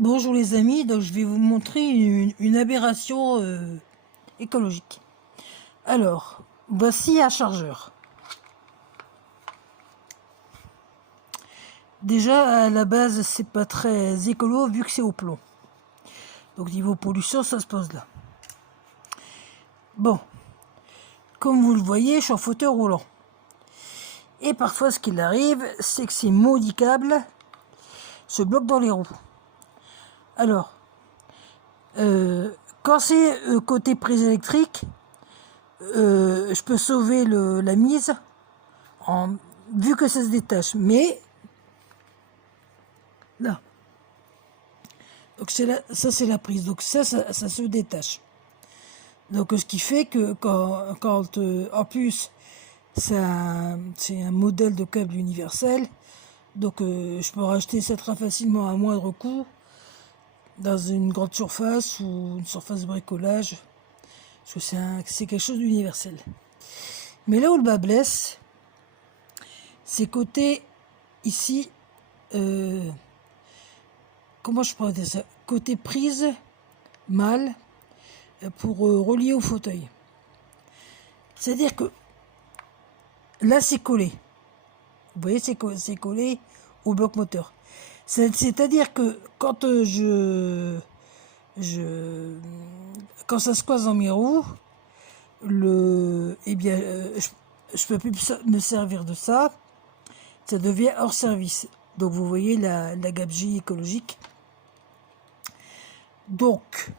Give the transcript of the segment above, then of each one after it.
Bonjour les amis, donc je vais vous montrer une aberration écologique. Alors, voici un chargeur. Déjà, à la base, c'est pas très écolo vu que c'est au plomb. Donc niveau pollution, ça se pose là. Bon, comme vous le voyez, je suis en fauteuil roulant. Et parfois, ce qu'il arrive, c'est que ces maudits câbles se bloquent dans les roues. Alors, quand c'est côté prise électrique, je peux sauver la mise vu que ça se détache. Mais là, donc ça c'est la prise. Donc ça se détache. Donc ce qui fait que quand en plus c'est un modèle de câble universel, donc je peux racheter ça très facilement à moindre coût dans une grande surface ou une surface de bricolage, parce que c'est quelque chose d'universel. Mais là où le bas blesse, c'est côté ici, comment je pourrais dire ça, côté prise mâle pour relier au fauteuil. C'est-à-dire que là c'est collé. Vous voyez, c'est collé au bloc moteur. C'est-à-dire que quand quand ça se coince dans mes roues, eh bien, je peux plus me servir de ça. Ça devient hors service. Donc vous voyez la gabegie écologique. Donc,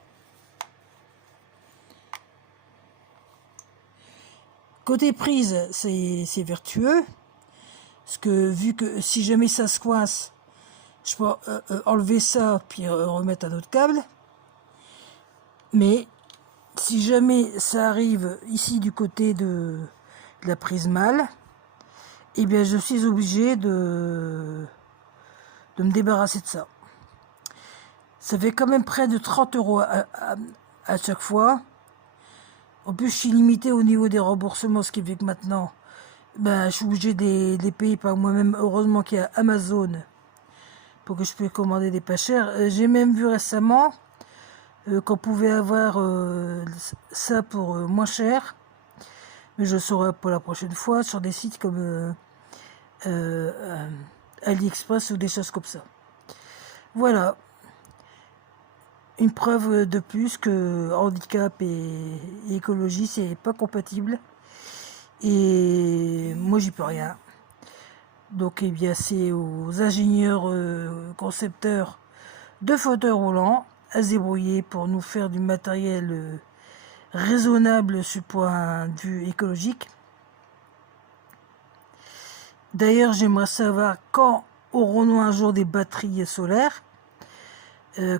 côté prise, c'est vertueux. Parce que vu que si jamais ça se coince, je peux enlever ça puis remettre un autre câble. Mais si jamais ça arrive ici du côté de la prise mâle, eh bien je suis obligé de me débarrasser de ça. Ça fait quand même près de 30 € à chaque fois. En plus, je suis limité au niveau des remboursements, ce qui fait que maintenant, je suis obligé de les payer par moi-même. Heureusement qu'il y a Amazon pour que je puisse commander des pas chers. J'ai même vu récemment qu'on pouvait avoir ça pour moins cher. Mais je le saurai pour la prochaine fois sur des sites comme AliExpress ou des choses comme ça. Voilà. Une preuve de plus que handicap et écologie, c'est pas compatible. Et moi, j'y peux rien. Donc, eh bien, c'est aux ingénieurs concepteurs de fauteuils roulants à se débrouiller pour nous faire du matériel raisonnable sur le point de vue écologique. D'ailleurs, j'aimerais savoir quand aurons-nous un jour des batteries solaires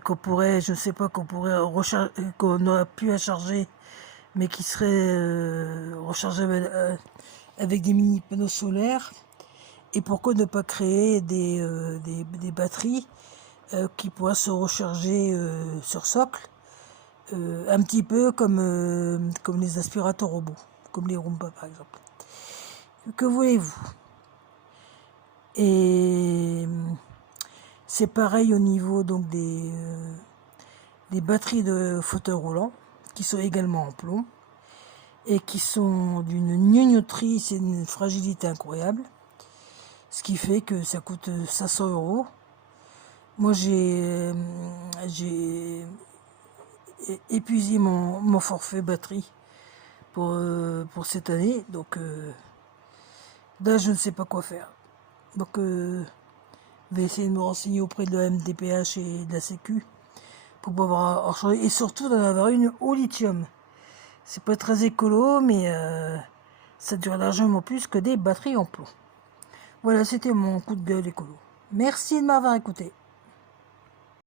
qu'on pourrait, je ne sais pas, qu'on aurait pu à charger, mais qui seraient rechargeables avec des mini panneaux solaires. Et pourquoi ne pas créer des batteries qui pourraient se recharger sur socle, un petit peu comme les aspirateurs robots, comme les Roomba par exemple. Que voulez-vous? Et c'est pareil au niveau donc des batteries de fauteuils roulants qui sont également en plomb et qui sont d'une gnognoterie, c'est une fragilité incroyable, ce qui fait que ça coûte 500 €. Moi j'ai épuisé mon forfait batterie pour cette année, donc là je ne sais pas quoi faire. Donc je vais essayer de me renseigner auprès de la MDPH et de la Sécu pour pouvoir en changer, et surtout d'en avoir une au lithium. C'est pas très écolo, mais ça dure largement plus que des batteries en plomb. Voilà, c'était mon coup de gueule écolo. Merci de m'avoir écouté.